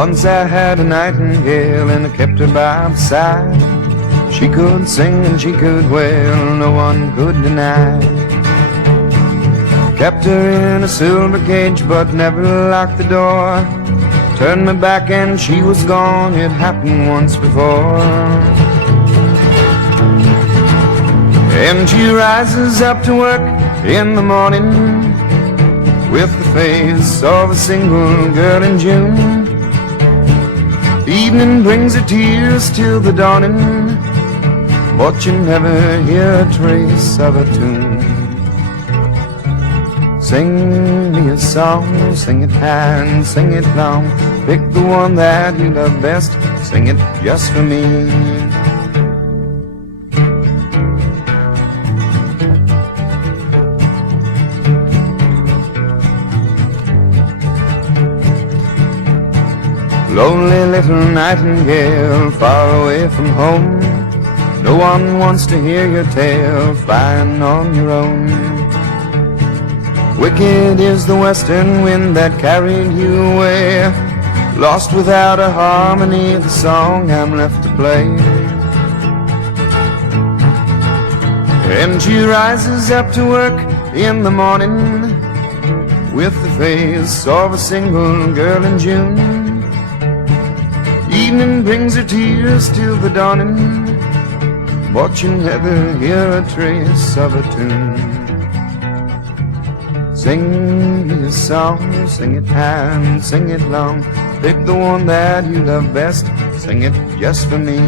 Once I had a nightingale and I kept her by my side. She could sing and she could wail, no one could deny. Kept her in a silver cage but never locked the door. Turned my back and she was gone, it happened once before. And she rises up to work in the morning with the face of a single girl in June. Evening brings her tears till the dawning, but you never hear a trace of a tune. Sing me a song, sing it high and sing it long. Pick the one that you love best, sing it just for me. Lonely little nightingale, far away from home. No one wants to hear your tale, flying on your own. Wicked is the western wind that carried you away. Lost without a harmony, the song I'm left to play. And she rises up to work in the morning with the face of a single girl in June. Evening brings her tears till the dawning, but you never hear a trace of a tune. Sing me a song, sing it high and sing it long. Pick the one that you love best, sing it just for me.